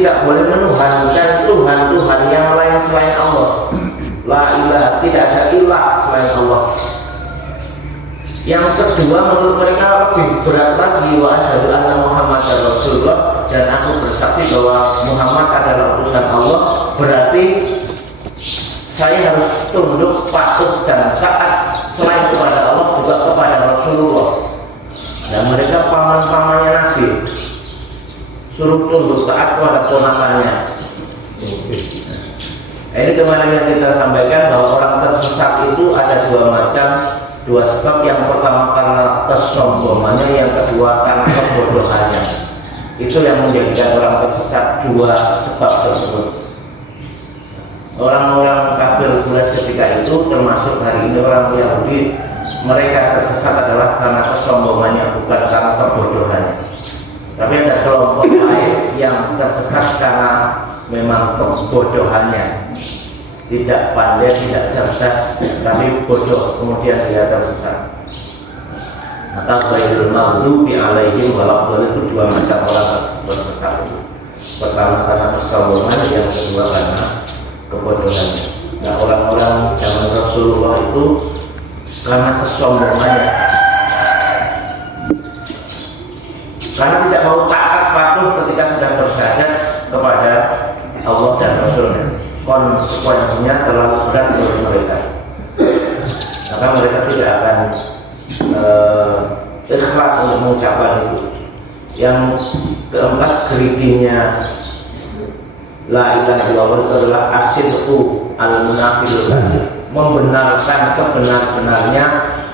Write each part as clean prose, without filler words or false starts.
tidak boleh menuhankan Tuhan yang lain selain Allah. La ilaha, tidak ada ilah selain Allah. Yang kedua, menurut mereka lebih berat lagi, wa asyhadu anna Muhammadar Rasulullah, dan aku bersaksi bahwa Muhammad adalah utusan Allah. Berarti saya harus tunduk, patuh dan taat selain kepada Allah juga kepada Rasulullah. Dan mereka paman-pamannya Nabi, suruh tunduk taat kepada ponakannya. Ini kemarin yang kita sampaikan bahwa orang tersesat itu ada dua sebab. Yang pertama karena kesombongannya, yang kedua karena kebodohannya. Itu yang menjadikan orang tersesat, dua sebab tersebut. Orang-orang kafir Quraisy ketika itu, termasuk hari ini orang Yahudi, mereka tersesat adalah karena kesombongannya, bukan karena kebodohannya. Tapi ada kelompok lain yang tersesat karena memang kebodohannya, tidak pandai, tidak cerdas, tapi bodoh, kemudian dia tersesat. Maka ghairil maghdubi alaihim waladdallin, itu dua macam orang tersesat itu. Pertama karena kesombongan, yang kedua karena kebodohannya. Nah, orang-orang zaman Rasulullah itu karena kesombongannya, karena tidak mau taat patuh ketika sudah bersyahadat kepada Allah dan Rasulnya. Konsekuensinya terlalu berat bagi mereka, maka mereka tidak akan ikhlas untuk mengucapkan itu. Yang keempat, geridinya la ilaha illallah itu adalah asyidqu al-munafil, membenarkan sebenar-benarnya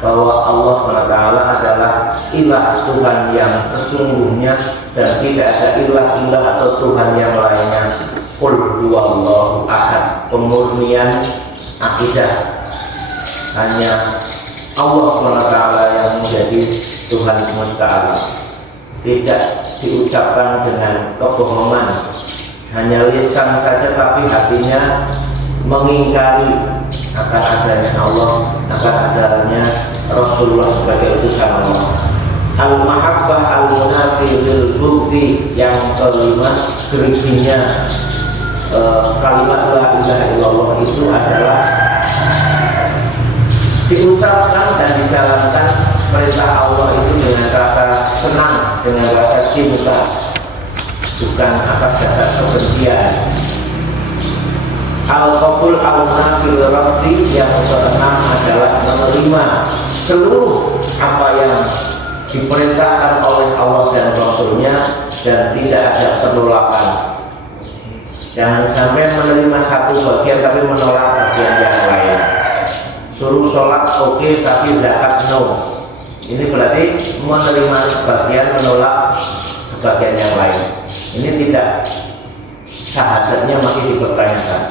bahwa Allah SWT adalah ilah, Tuhan yang sesungguhnya, dan tidak ada ilah atau Tuhan yang lainnya. Qul huwallahu ahad, pemurnian akidah, hanya Allah SWT yang menjadi Tuhan semesta alam. Tidak diucapkan dengan kebohongan, hanya lisan saja tapi hatinya mengingkari akan adanya Allah, akan adanya Rasulullah sebagai utusan Allah. Al-mahabbah al-munafi lil bukti, yang kelima, geridinya kalimat la ilaha illallah itu adalah diucapkan dan dijalankan perintah Allah itu dengan rasa senang, dengan rasa cinta, bukan atas dasar kebencian. Al-qabul al-nafil rabbi, yang keenam adalah menerima seluruh apa yang diperintahkan oleh Allah dan Rasulnya, dan tidak ada penolakan. Jangan sampai menerima satu bagian tapi menolak bagian yang lain. Suruh sholat oke, tapi zakat no. Ini berarti menerima sebagian, menolak sebagian yang lain. Ini tidak, syahadatnya masih dipertanyakan.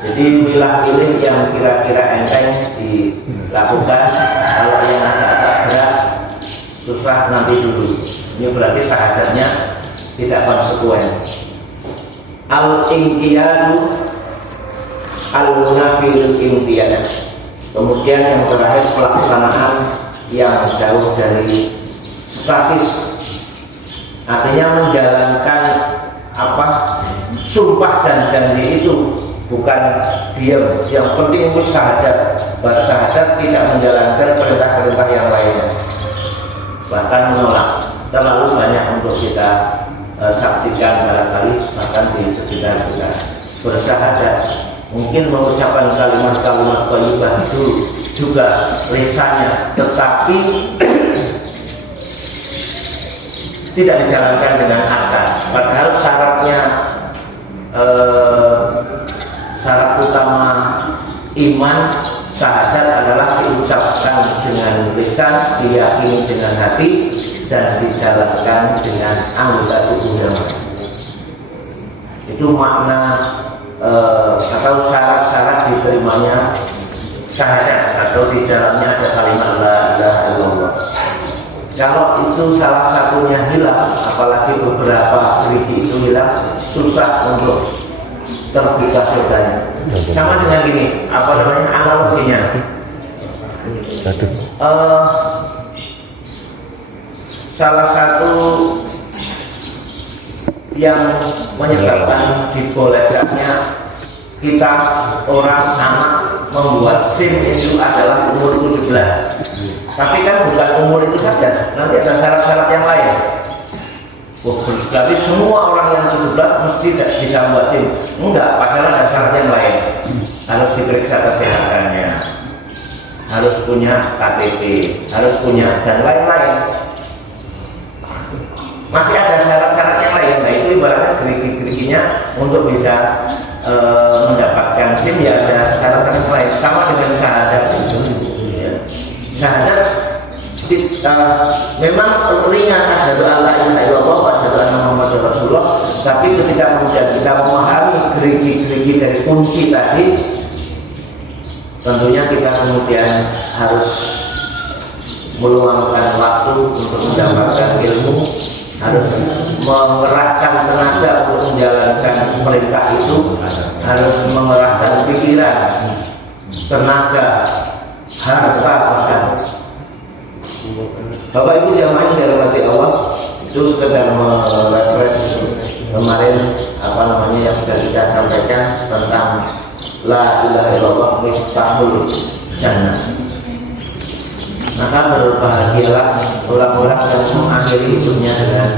Jadi pilih yang kira-kira enteng dilakukan. Kalau yang agak berat, susah nanti dulu. Ini berarti syahadatnya tidak konsekuen. Al-inqiyadu al-munafil inqiyad. Kemudian yang terakhir, pelaksanaan yang jauh dari statis, artinya menjalankan sumpah dan janji itu bukan diam. Yang penting itu syahadat, bersyahadat, tidak menjalankan perintah-perintah yang lainnya, bahkan menolak. Terlalu banyak untuk kita saksikan barangkali, bahkan di sekitar kita. Bersyahadat, mungkin mengucapkan kalimat-kalimat thayyibah itu juga lisannya, tetapi tidak dijalankan dengan akal. Padahal syarat utama iman syahadat adalah diucapkan dengan lisan, diyakini dengan hati, dan dijalankan dengan anggota tubuhnya. Itu makna atau syarat-syarat diterimanya syahadat, atau di dalamnya ada kalimat la ilaha illallah. Kalau itu salah satunya hilang, apalagi beberapa gerigi itu hilang, susah untuk terbuka surganya. Sama dengan gini, analoginya. Salah satu yang menyebabkan dibolehkannya kita orang anak membuat SIM itu adalah umur 17. Tapi kan bukan umur itu saja, nanti ada syarat-syarat yang lain. Berarti semua orang yang 17 mesti tidak bisa membuat SIM. Enggak, padahal ada syarat yang lain. Harus diperiksa kesehatannya, harus punya KTP, harus punya dan lain-lain. Masih ada syarat-syarat yang lain. Nah itu ibaratnya gerigi-geriginya untuk bisa mendapatkan SIM ya ada syarat-syarat yang lain. Sama dengan syahadat itu. Ya. Syahadat memang ringan, asyhadu alla ilaha illallah wa asyhadu anna muhammadar rasulullah, tapi ketika kemudian kita memahami gerigi-gerigi dari kunci tadi, tentunya kita kemudian harus meluangkan waktu untuk mendapatkan ilmu, harus mengerahkan tenaga untuk menjalankan perintah itu, harus mengerahkan pikiran, tenaga, harta bahkan. Bapak Ibu jamaah yang dirahmati Allah, itu sekedar merefresh kemarin yang sudah kita sampaikan tentang la ilaha illallah miftahul jannah. Maka berbahagialah orang-orang yang mengakhiri hidupnya dengan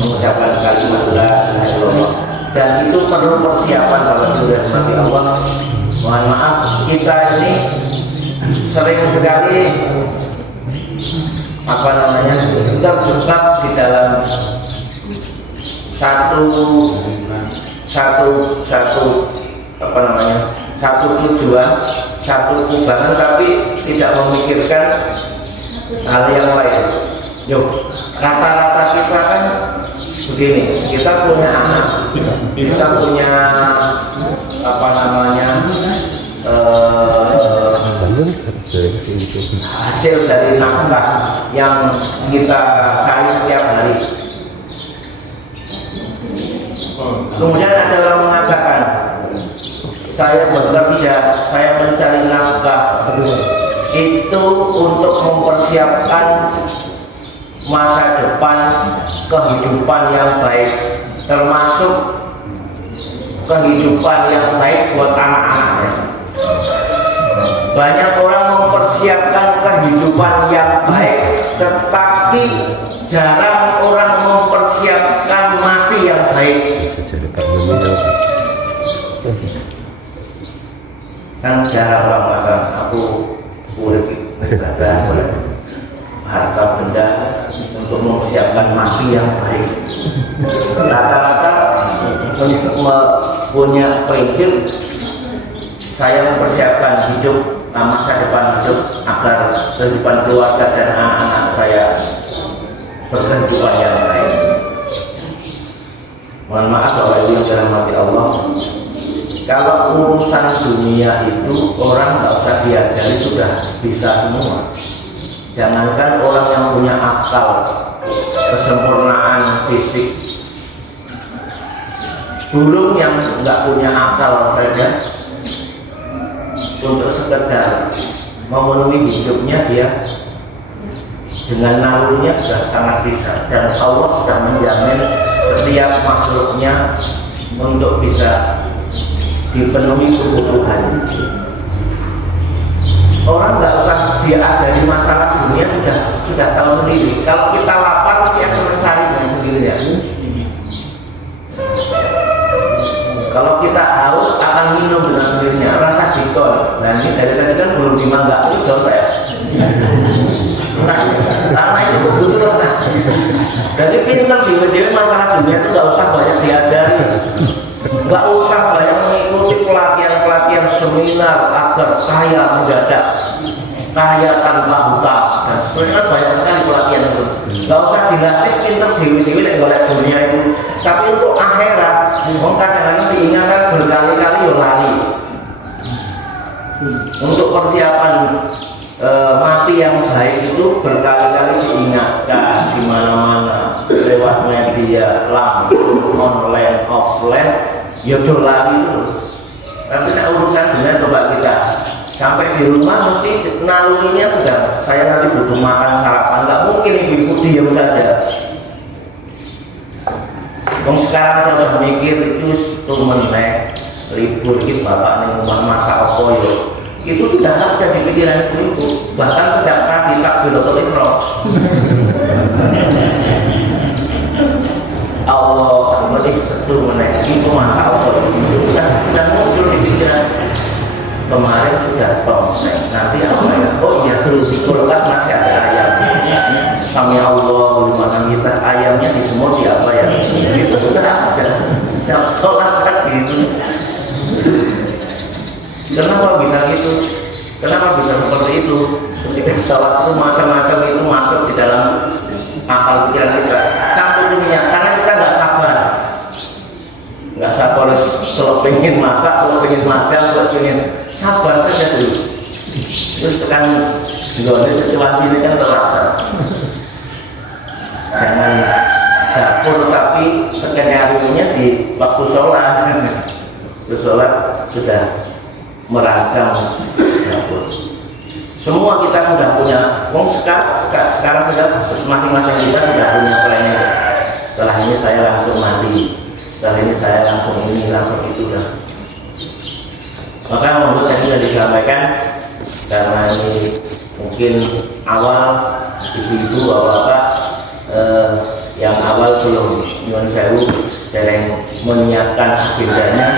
mengucapkan kalimat la ilaha illallah. Dan itu perlu persiapan Bapak Ibu dirahmati Allah. Mohon maaf, kita ini sering sekali terjebak di dalam satu tujuan, satu kubangan, tapi tidak memikirkan hal yang lain. Yuk, rata-rata kita kan begini, kita punya anak, kita punya hasil dari nafkah yang kita cari setiap hari. Kemudian ada orang mengatakan, saya bekerja, saya mencari nafkah itu untuk mempersiapkan masa depan kehidupan yang baik, termasuk kehidupan yang baik buat anak-anaknya. Banyak orang mempersiapkan kehidupan yang baik, tetapi jarang orang mempersiapkan mati yang baik. Kan jarang orang mengatakan aku urip harta benda untuk mempersiapkan mati yang baik. Rata-rata punya prinsip, saya mempersiapkan hidup, masa depan hidup agar kehidupan keluarga dan anak-anak saya berkehidupan yang baik. Mohon maaf Bapak Ibu yang dirahmati Allah, kalau urusan dunia itu orang nggak usah diajari, sudah bisa semua. Jangankan orang yang punya akal, kesempurnaan fisik, burung yang nggak punya akal saja untuk sekedar memenuhi hidupnya dia dengan nalurinya sudah sangat bisa, dan Allah sudah menjamin setiap makhluknya untuk bisa dipenuhi kebutuhan. Orang nggak usah diajari masalah dunia, sudah tahu sendiri. Kalau kita lapar, dia akan mencari dengan sendirinya. Kalau kita haus, akan minum dengan sendirinya. Rasa dikon. Nah ini dari tadi kan belum dimangga, ini coba ya. Nah, karena itu kebutuhan. Jadi pintar dewe-dewe masalah dunia itu nggak usah banyak diajari, nggak usah banyak mengikuti pelatihan-pelatihan seminar agar kaya mendadak, kaya tanpa hutang, dan sebenarnya banyak sekali pelatihan itu. Nggak usah dilatih pintar dewe-dewe yang golek dunia itu. Tapi untuk akhirat, kadang-kadang diingatkan berkali-kali yo lali. Untuk persiapan mati yang baik itu berkali-kali diingatkan di mana-mana, lewat media langsung, online, offline, ya dolari itu. Tapi urusan dunia coba kita sampai di rumah mesti nalurinya sudah, saya nanti butuh makan sarapan, nggak mungkin ibu-ibu diam saja. Wong sekarang saya udah mikir itu menek libur itu bapak nih rumah masak apa yo. Itu sudah ada di pikiran itu. Bahkan sejak pagi takbiratul ihram. Allah menik setu menek itu masak apa itu sudah muncul di pikiran. Kemarin sudah proses, nanti apa ya? Oh iya, dulu di kulkas masih ada ayam. Sami Allah liman hamidah, ayamnya disemut di apa ya? Itu sudah ada. Jam sholat kan gitu. Kenapa bisa gitu? Kenapa bisa seperti itu? Ketika sholat itu macam-macam itu masuk di dalam akal pikiran kita. Satu dunia, karena kita nggak sabar. Nggak sabar, selalu pengen masak, selalu pengen makan, selalu pengen sabar saja dulu. Terus tekan gone situasi ini kan terasa. Jangan dapur tapi skenario-nya di waktu sholat. Terus sholat sudah merancang dapur. Semua kita sudah punya. Sekarang sudah masing-masing kita sudah punya plannya. Setelah ini saya langsung mandi. Setelah ini saya langsung ini, langsung itu dah. Maka menurut tadi sudah disampaikan, karena ini mungkin awal ibu-ibu bapak-bapak yang awal belum nyuwun sewu dereng menyiapkan agendanya,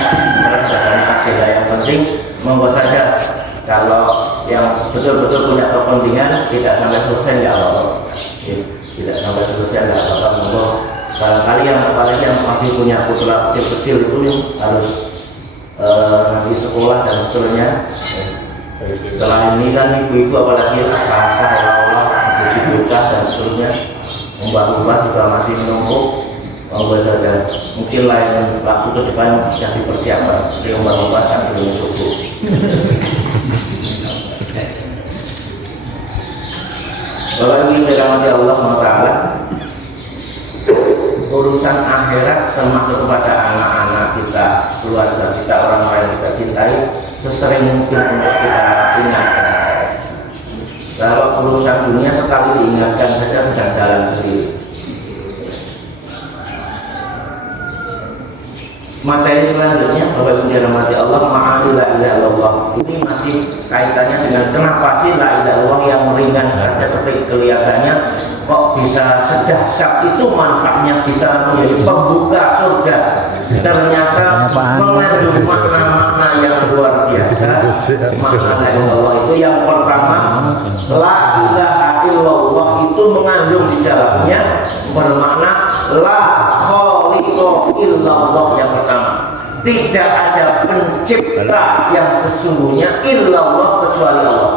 merasakan agenda yang penting, monggo saja. Kalau yang betul-betul punya kepentingan tidak sampai selesai nggak apa-apa, tidak sampai selesai nggak apa-apa, monggo. Barangkali yang masih punya putra kecil-kecil itu harus nanti sekolah dan seterusnya. Setelah ini kan ibu-ibu apalagi asal-asal olah buka dan seterusnya, mbak-mbak juga masih menumpuk. Monggo saja, mungkin lain waktu ke depan bisa dipersiapkan di mbak-mbak sambil subuh. Kalau ini dirahmati Allah Taala, urusan akhirat termasuk kepada anak-anak kita, keluarga kita, orang-orang yang kita cintai, sesering mungkin untuk kita ingatkan. Kalau urusan dunia sekali diingatkan saja sudah jalan sendiri. Materi selanjutnya, Bapak Ibu dirahmati Allah, ma'ani la ilaha illallah. Ini masih kaitannya dengan kenapa sih la ilaha illallah yang ringan saja tapi kelihatannya kok bisa sedahsyat itu manfaatnya, bisa menjadi pembuka surga. Ternyata mengandung makna-makna yang luar biasa. Makna la ilaha illallah itu yang pertama, la ilaha illallah itu mengandung di dalamnya bermakna la khaliqa illallah. Yang pertama, tidak ada pencipta yang sesungguhnya illallah kecuali Allah.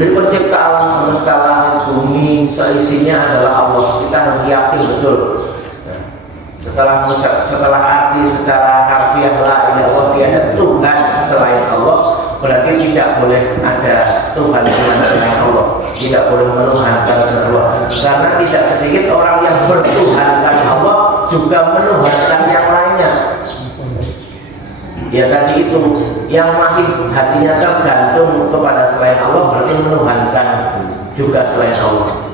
Jadi pencipta alam semesta, langit, bumi, seisinya adalah Allah. Kita harus yakin betul. Setelah arti secara harfiah la ilaha illallah, tiada Tuhan selain Allah, berarti tidak boleh ada Tuhan selain Allah. Tidak boleh menuhankan selain Allah. Karena tidak sedikit orang yang bertuhankan Allah juga menuhankan yang lainnya. Ya tadi itu, yang masih hatinya tergantung kepada selain Allah berarti menuhankan juga selain Allah.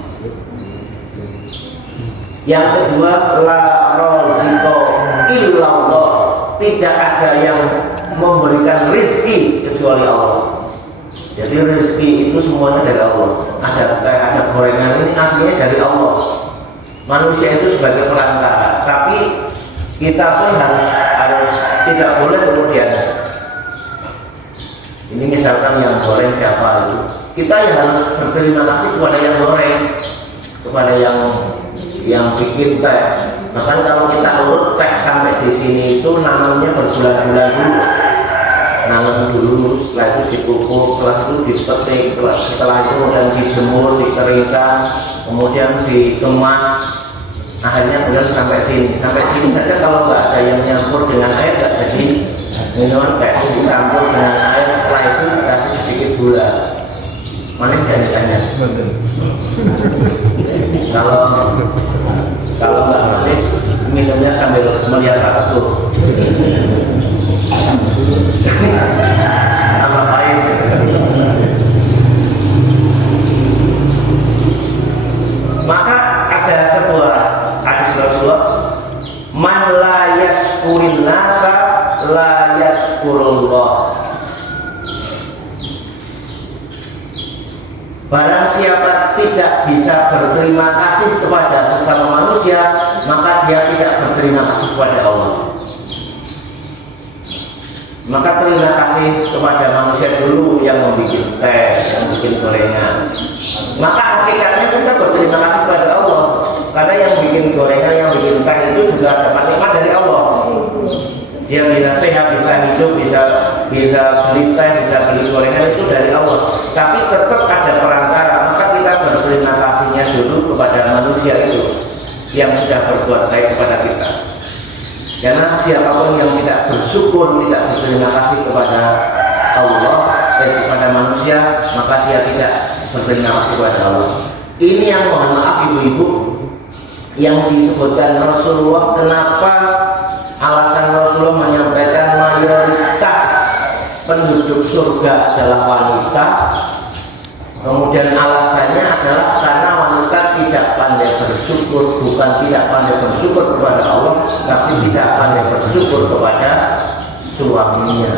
Yang kedua, la raziqa illallah, tidak ada yang memberikan rezeki kecuali Allah. Jadi rezeki itu semuanya dari Allah. Ada gorengan ini aslinya dari Allah. Manusia itu sebagai perantara, tapi kita pun harus tidak boleh kemudian ini misalkan yang goreng siapa itu, kita ya harus berterima kasih kepada yang goreng, kepada yang bikin teh. Bahkan kalau kita urut teh sampai di sini itu nanamnya berbulan-bulan dulu, nanam dulu, setelah itu dipupuk, setelah itu dipetik, setelah itu kemudian dijemur, dikeringkan, kemudian dikemas. Akhirnya kemudian sampai sini saja kalau nggak ada yang nyampur dengan air nggak jadi minuman, kayak itu dicampur dengan air, setelah itu dikasih sedikit gula, manis jangan. Kalau nggak manis, minumnya sambil melihat kartu. Tambah air. Maka ada sebuah hadis nasa la yaskurullah. Barang siapa tidak bisa berterima kasih kepada sesama manusia, maka dia tidak berterima kasih kepada Allah. Maka terima kasih kepada manusia dulu yang membuat teh, yang bikin gorengan. Maka hakikatnya kita berterima kasih kepada Allah, karena yang bikin gorengan, yang bikin teh itu juga dapat nikmat dari Allah. Dia bisa sehat, bisa hidup, bisa beli teh, bisa beli gorengan itu dari Allah. Tapi tetap ada perantara, maka kita berterima kasihnya dulu kepada manusia itu yang sudah berbuat baik kepada kita. Karena siapapun yang tidak bersyukur, tidak berterima kasih kepada Allah dan kepada manusia, maka dia tidak berterima kasih kepada Allah. Ini yang mohon maaf ibu-ibu yang disebutkan Rasulullah. Kenapa alasan Rasulullah menyampaikan mayoritas penduduk surga adalah wanita? Kemudian alasannya adalah karena wanita tidak pandai bersyukur, bukan tidak pandai bersyukur kepada Allah, tapi tidak pandai bersyukur kepada suaminya.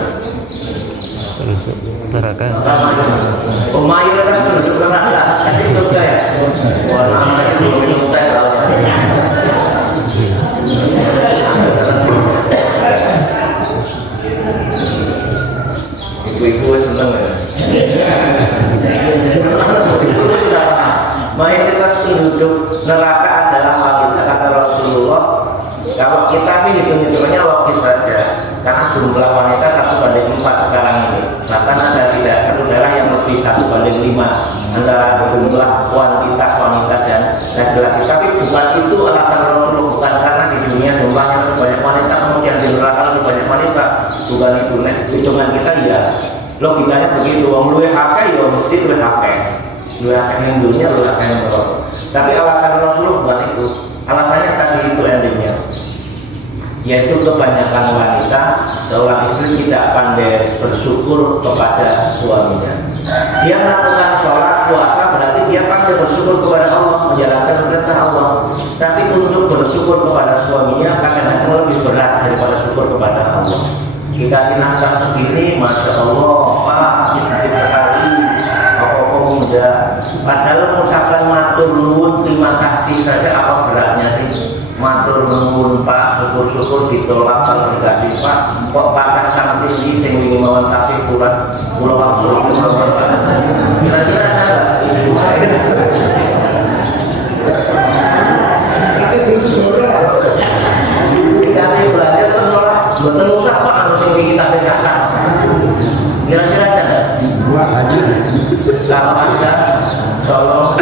Mayoritas penduduk neraka itu surga ya. Wah, namanya belum minum teh kalau ibu-ibu seneng ya. Mayoritas penduduk neraka adalah wanita, kata Rasulullah. Kalau kita sih hitung-hitungannya logis saja, karena jumlah wanita 1:4 sekarang ini. Bahkan ada tidak satu daerah yang lebih 1:5 antara jumlah kuantitas wanita dan laki-laki. Tapi bukan itu alasan Rasulullah, bukan karena di dunia jumlahnya sebanyak wanita kemudian di neraka lebih banyak wanita, bukan itu. Hitungan kita ya logikanya begitu. Wong luwih akeh ya mesti luwih akeh. Luwih akeh ning dunia, luwih akeh ning neraka. Tapi alasan Rasulullah bukan itu. Alasannya tadi itu endingnya, yaitu kebanyakan wanita seorang istri tidak pandai bersyukur kepada suaminya. Dia melakukan sholat puasa berarti dia pandai bersyukur kepada Allah, menjalankan perintah Allah. Tapi untuk bersyukur kepada suaminya kadang-kadang lebih berat daripada syukur kepada Allah. Dikasih nafkah segini, masya Allah, Pak, sedikit sekali. Muda. Padahal mengucapkan matur nuwun terima kasih saja apa beratnya sih? Matur nuwun Pak, syukur-syukur ditolak kalau dikasih Pak. Kok patah sampai ini sing wingi mawon kasih kurang kula langsung mawon Pak. Kira-kira ada dikasih belanja terus nolak, mboten usah Pak, anu sing kita sejakan. Kira-kira ada nggak? Kalau ada, tolong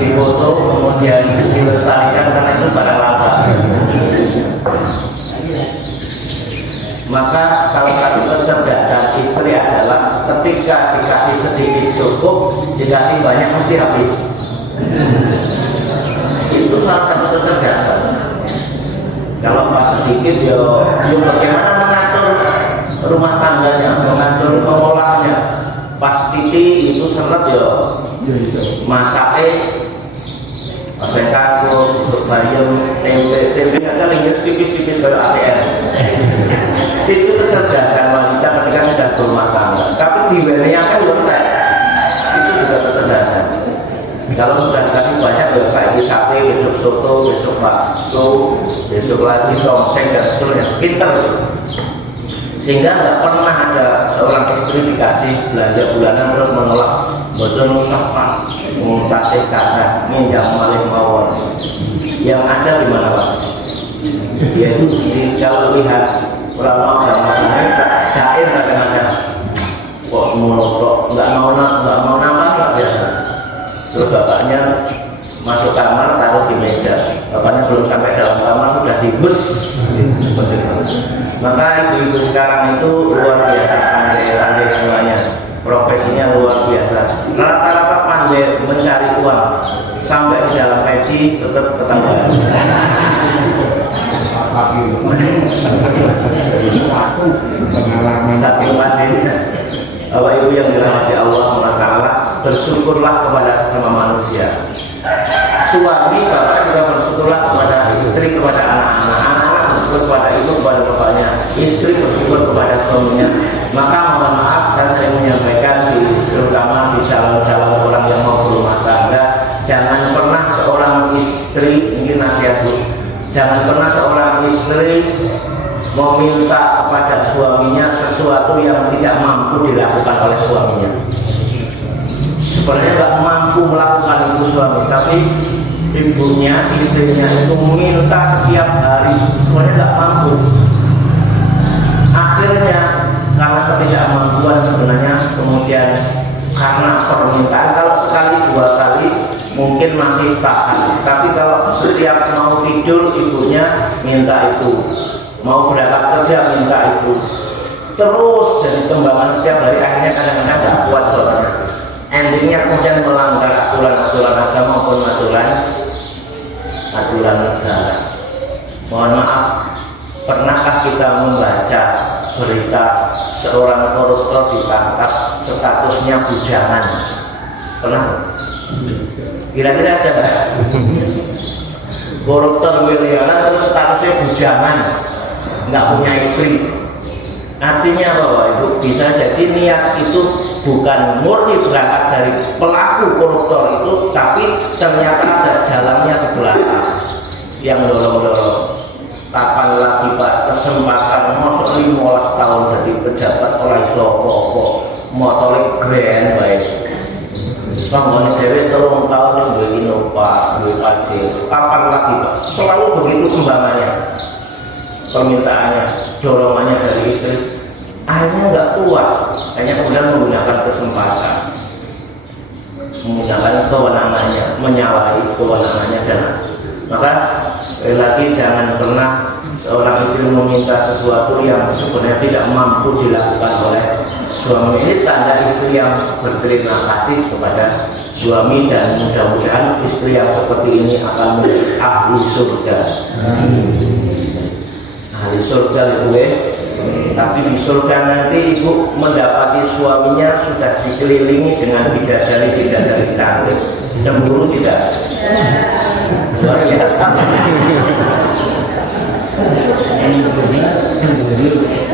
difoto kemudian dilestarikan karena itu barang langka. Maka salah satu kecerdasan istri adalah ketika dikasih sedikit cukup, dikasih banyak mesti habis. Itu salah satu kecerdasan. Kalau pas sedikit, yo bagaimana mengatur rumah tangganya, mengatur pengolahnya. Pas titik itu seret ya masake pakai kangkung, bayam, tempe aja linggis tipis-tipis kayak ATM. Itu kecerdasan wanita ketika sudah berumah tangga. Tapi diwenya kan lontek, itu juga kecerdasan. Kalau sudah kasih banyak ya saya sate, besok soto, besok bakso, besok lagi tongseng dan seterusnya, pinter. Sehingga nggak pernah ada seorang istri dikasih belanja bulanan terus menolak, betul usah Pak, kasih kata minjam malih mawon. Yang ada di mana Pak? Yaitu kalau lihat ulama ini syair kadang-kadang kok semua nggak mau nambah nggak biasa. Terus bapaknya masuk kamar taruh di meja, bapaknya belum sampai dalam kamar sudah dibus. Maka ibu-ibu sekarang itu luar biasa pandai semuanya, profesinya luar biasa. Rata-rata pandai mencari uang sampai di dalam peci tetap ketanggalan. Saking pandainya. Bapak Ibu yang dirahmati Allah Taala, bersyukurlah kepada sesama manusia. Suami bapak juga bersyukurlah kepada istri, kepada anak-anak, bersyukur kepada ibu, istri bersyukur kepada suaminya. Maka mohon maaf, saya sering menyampaikan terutama di calon-calon orang yang mau berumah tangga, jangan pernah seorang istri, ini nasihat Bu, jangan pernah seorang istri meminta kepada suaminya sesuatu yang tidak mampu dilakukan oleh suaminya. Sebenarnya nggak mampu melakukan itu suami, tapi ibunya, istrinya itu minta setiap hari, sebenarnya nggak mampu. Akhirnya karena ketidakmampuan sebenarnya, kemudian karena permintaan, kalau sekali dua kali mungkin masih tahan, tapi kalau setiap mau tidur ibunya minta itu, mau berangkat kerja minta itu, terus jadi kembangan setiap hari, akhirnya kadang-kadang nggak kuat soalnya. Endingnya kemudian melanggar aturan-aturan agama maupun aturan negara. Mohon maaf, pernahkah kita membaca berita seorang koruptor ditangkap, statusnya bujangan? Pernah? Kira-kira ada nggak? Koruptor miliaran terus statusnya bujangan, nggak punya istri. Artinya bahwa itu bisa jadi niat itu bukan murni berangkat dari pelaku koruptor itu, tapi ternyata ada jalannya di belakang yang dorong-dorong. Kapan lagi Pak kesempatan masuk 15 tahun jadi pejabat oleh Sopo motorik grand baik. Bangun dewe 3 tahun yang Innova, kapan lagi Pak? Selalu begitu kembangannya, permintaannya, dorongannya dari istri. Akhirnya nggak kuat, hanya kemudian menggunakan kesempatan, menggunakan kewenangannya, menyalahi kewenangannya. Dan maka sekali lagi jangan pernah seorang istri meminta sesuatu yang sebenarnya tidak mampu dilakukan oleh suami. Ini tanda istri yang berterima kasih kepada suami, dan mudah-mudahan istri yang seperti ini akan menjadi ahli surga. Ahli surga itu tapi di surga nanti ibu mendapati suaminya sudah dikelilingi dengan bidadari-bidadari cantik. Cemburu tidak? Luar biasa.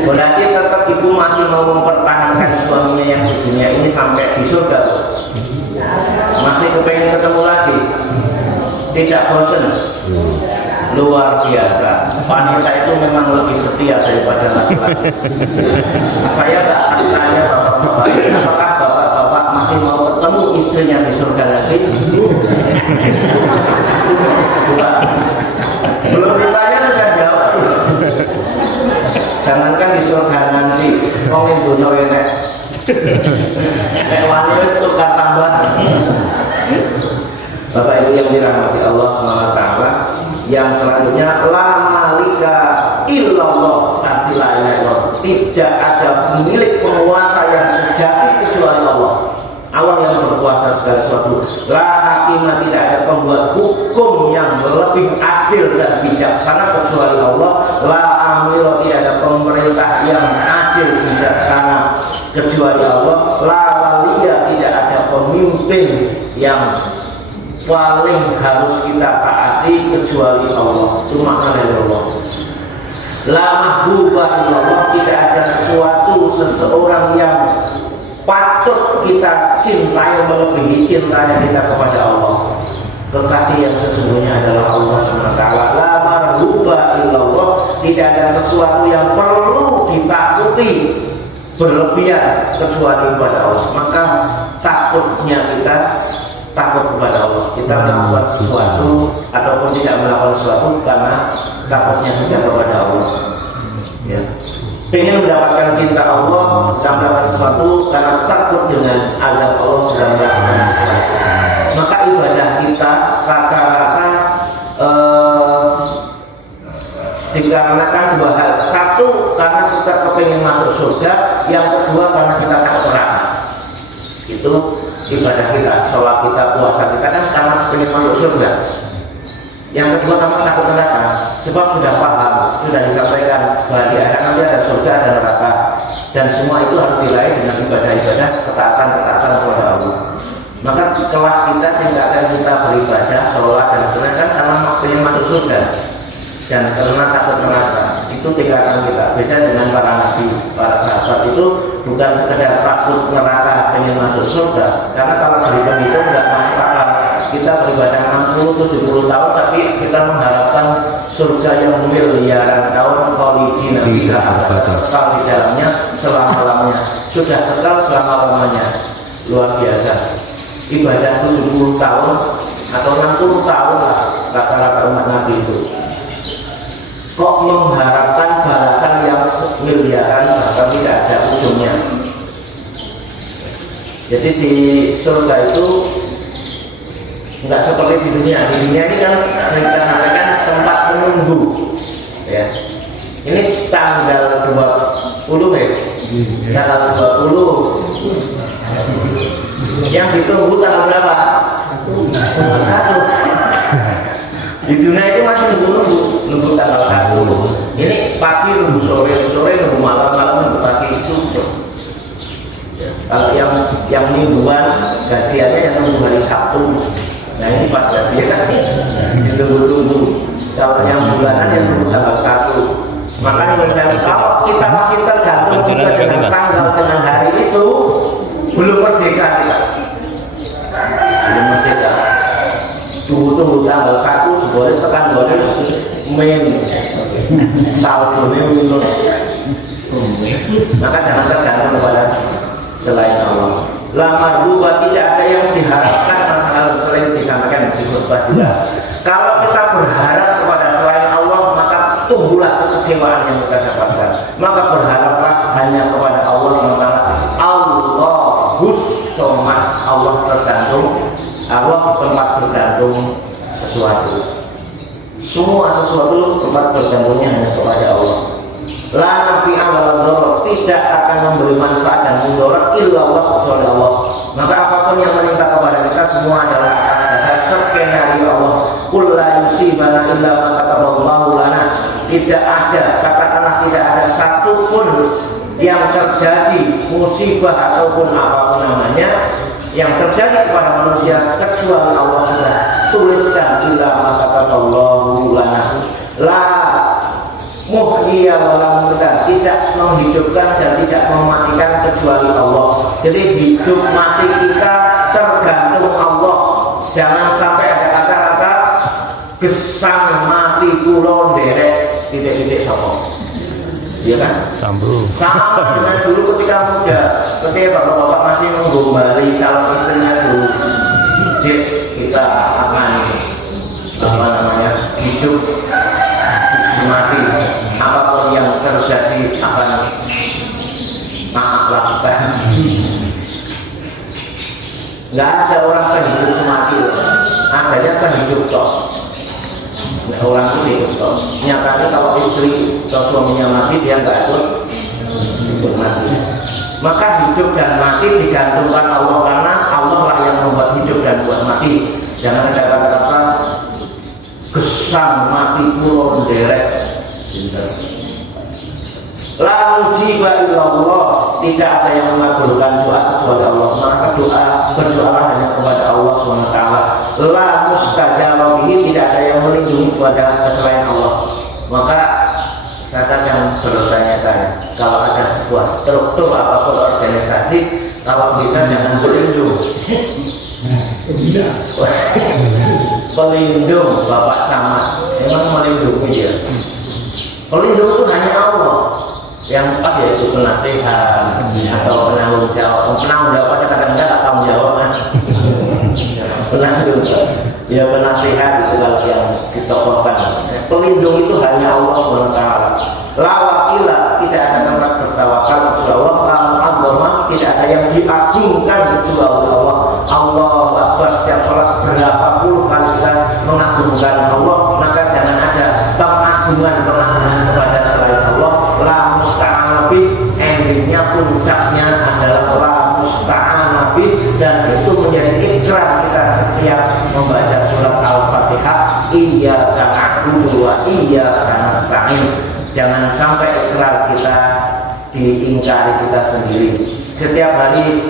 Berarti tetap ibu masih mau mempertahankan suaminya yang di dunia ini sampai di surga. Masih kepengen ketemu lagi? Tidak bosan? Luar biasa. Wanita itu memang lebih setia daripada laki-laki. Saya tak akan tanya apakah bapak-bapak masih mau ketemu istrinya di surga nanti? Belum ditanya sudah jawab. Jangankan di surga nanti, ngomongin dunia ini. Kayak wanita itu tukar tambah. Bapak Ibu yang dirahmati Allah SWT, yang selanjutnya la malika illallah, tidak ada milik penguasa yang sejati kecuali Allah. Allah yang berkuasa segala sesuatu. La hakimah, tidak ada pembuat hukum yang lebih adil dan bijaksana kecuali Allah. La amil, tidak ada pemerintah yang adil bijaksana kecuali Allah. La waliyah, tidak ada pemimpin yang paling harus kita taati kecuali Allah. Itu makna dari Allah. La mahbubah illallah, tidak ada seseorang yang patut kita cintai melebihi cintanya kita kepada Allah. Kekasih yang sesungguhnya adalah Allah SWT. La mahbubah illallah, tidak ada sesuatu yang perlu ditakuti berlebihan kecuali kepada Allah. Maka takutnya kita takut kepada Allah. Kita melakukan sesuatu ataupun tidak melakukan sesuatu karena takutnya sudah kepada Allah. Ya. Pengen mendapatkan cinta Allah dan melakukan sesuatu karena takut dengan azab Allah dan melakukan sesuatu. Maka ibadah kita rata-rata dikarenakan dua hal. Satu, karena kita kepengen masuk surga. Yang kedua, karena kita takut neraka. Itu ibadah kita, sholat kita, puasa kita kan karena ingin masuk surga. Yang kedua, karena takut neraka, sebab sudah paham, sudah disampaikan bahwa di akhirat nanti ada surga dan neraka, dan semua itu harus diraih dengan ibadah-ibadah, ketaatan kepada Allah. Maka kelas kita, tingkatan kita beribadah, sholat dan sebagainya kan karena ingin masuk surga dan karena takut neraka. itu tingkatan kita. Beda dengan para nabi, para sahabat itu bukan sekedar takut neraka pengen masuk surga, karena kalau dihitung itu nggak masuk akal. Kita beribadah 60-70 tahun tapi kita mengharapkan surga yang miliaran tahun, khalidina fiha abada, kekal di dalamnya selama-lamanya. Sudah kekal selama-lamanya, luar biasa. Ibadah 70 tahun atau 60 tahun lah rata-rata umat Nabi itu, kok mengharapkan balasan yang miliaran bahkan tidak ada ujungnya. Jadi di surga itu nggak seperti di dunia. Di dunia ini kan kita sampaikan tempat menunggu ya. Ini tanggal 20 ya, tanggal 20 yang ditunggu tanggal berapa? Tanggal 1. Di dunia itu masih nunggu tanggal 1. Ini pagi nunggu sore, sore nunggu malam, malam nunggu pagi itu. Kalau yang mingguan gajiannya yang nunggu hari Sabtu. Nah ini pas gajian ditunggu-tunggu. Kalau yang bulanan yang nunggu tanggal 1. Makanya kalau kita masih tergantung juga dengan tanggal dengan hari itu, belum merdeka kita. Belum merdeka. Tunggu tanggal 1 boleh tekan boleh main saldo minus. Maka jangan tergantung kepada selain Allah. Lama dua tidak ada yang diharapkan masalah selain disampaikan di khutbah juga. Kalau kita berharap kepada selain Allah, maka tunggulah kekecewaan yang kita dapatkan. Maka berharaplah hanya kepada Allah SWT. Allahus somad, Allah tergantung, Allah tempat bergantung sesuatu. Semua sesuatu tempat bergantungnya hanya kepada Allah. La nafi'a wa la dharar, tidak akan memberi manfaat dan mudarat illa Allah kecuali Allah. Maka apapun yang menimpa kepada kita semua adalah atas dasar skenario Allah. Qul la yusibana illa ma kataballahu lana. Tidak ada, katakanlah tidak ada satupun yang terjadi musibah ataupun apapun namanya yang terjadi kepada manusia kecuali Allah sudah tuliskan illa ma kataballahu lana. La muhyiya wala mudda, tidak menghidupkan dan tidak mematikan kecuali Allah. Jadi hidup mati kita tergantung Allah. Jangan sampai ada kata-kata gesang mati pulau derek titik-titik sokong. Iya kan? Sambung. Sama dengan dulu ketika muda, ketika bapak-bapak masih menggombali calon istrinya dulu. Jadi kita akan apa namanya hidup mati, apapun yang terjadi akan maaf lakukan. Nggak ada orang sehidup semati, adanya sehidup toh. Orang itu hidup toh. Nyatanya kalau istri atau suaminya mati, dia nggak ikut hidup mati. Maka hidup dan mati digantungkan Allah, karena Allah lah yang membuat hidup dan buat mati. Jangan ada kata-kata gesang mati pulau derek. La mujiba illallah, tidak ada yang mengabulkan doa kecuali Allah. Maka berdoalah hanya kepada Allah SWT. La mustajab bihi, tidak ada yang melindungi kepada selain Allah. Maka saya akan bertanya-tanya, kalau ada sebuah struktur apapun organisasi, kalau bisa jangan berlindung. Pelindung Bapak Camat, memang melindungi dia. Pelindung itu hanya Allah. Yang empat yaitu penasihat atau penanggung jawab. Penanggung jawab kadang-kadang nggak tanggung jawab kan. Penanggung ya penasihat itu kalau yang ditokohkan. Pelindung itu hanya Allah SWT. La wakila, tidak ada tempat bertawakal kecuali Allah. Agama tidak ada yang diagungkan kecuali Allah. Allah Akbar, setiap sholat berapa puluh kali kita mengagungkan Allah, maka jangan ada pengagungan kepada selain Allah. La musta'an nabi, endingnya puncaknya adalah la musta'an nabi, dan itu menjadi ikrar kita setiap membaca surat Al-Fatihah. Iyyaka na'budu wa iyyaka nasta'in. Jangan sampai ikrar kita diingkari kita sendiri. Setiap hari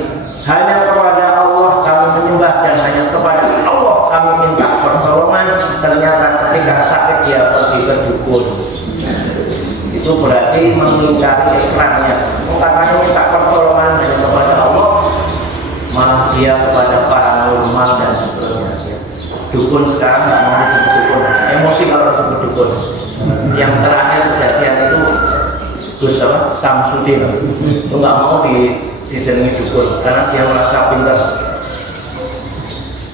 hanya kepada Allah kami menyembah dan hanya kepada Allah kami minta pertolongan. Ternyata ketika sakit dia pergi ke dukun. itu berarti mengingkari ikrarnya. Katanya minta pertolongan hanya kepada Allah, malah dia kepada paranormal dan seterusnya. Dukun sekarang nggak mau disebut dukun, emosi kalau disebut dukun. Yang terakhir kejadian itu Gus Samsudin itu nggak mau dijenengi dukun karena dia merasa pintar.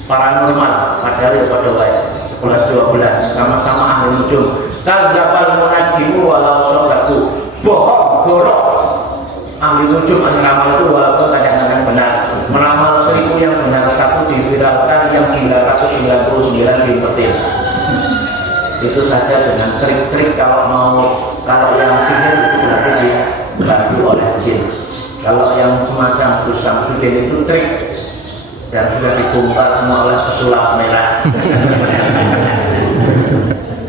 Paranormal padahal ya pada wae 11-12 sama-sama ahli nujum. Kadzdzabal munajimu walau sadaku, bohong gorok ahli nujum ahli ramal itu walaupun kadang-kadang benar. Meramal 1000 yang benar satu diviralkan, yang 999 dipetir. Itu saja dengan trik-trik. Kalau yang sihir itu berarti dibantu oleh jin. Kalau yang semacam Gus Samsudin itu trik dan sudah dibongkar semua oleh pesulap merah.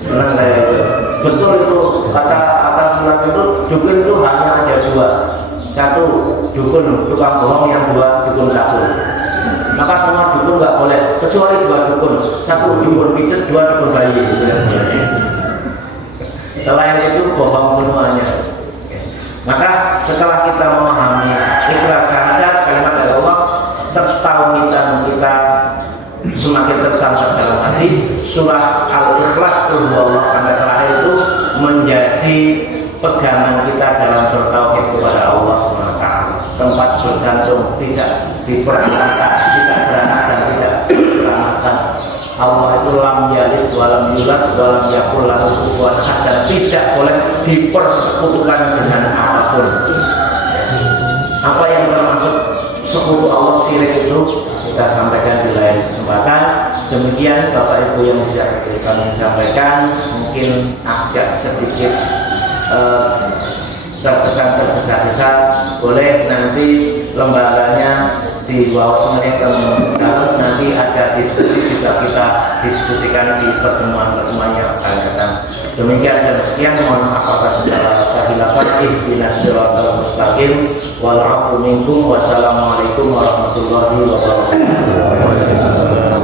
Senang saya itu. Betul itu kata surat itu, dukun itu hanya ada 2. Satu dukun tukang bohong, yang 2 dukun satu. Maka semua dukun nggak boleh kecuali 2 dukun. 1 dukun pijet, 2 dukun bayi. Selain itu bohong semuanya. Maka setelah kita memahami ikhlas syahadat kalimat dari Allah, ketauhidan kita semakin tertanam dalam hati. Surah Al-Ikhlas Allah sampai terakhir itu menjadi pegangan kita dalam bertauhid kepada Allah SWT. Tempat bergantung, tidak diperanakan, tidak beranak dan tidak beranakan. Allah itu lam yalid walam yulad walam yakul lahu kufuwan ahad, dan tidak boleh dipersekutukan dengan apapun. Apa yang termasuk sekutu Allah syirik itu kita sampaikan di lain kesempatan. Demikian Bapak Ibu yang bisa kami sampaikan, mungkin agak sedikit tergesa-gesa, boleh nanti lembaganya di bawah menit nanti ada diskusi, bisa kita diskusikan di pertemuan-pertemuan yang akan datang. Demikian dan sekian, mohon maaf atas segala kehilafan. Ihdinas siratal mustaqim wal 'afwu minkum. Wassalamualaikum warahmatullahi wabarakatuh.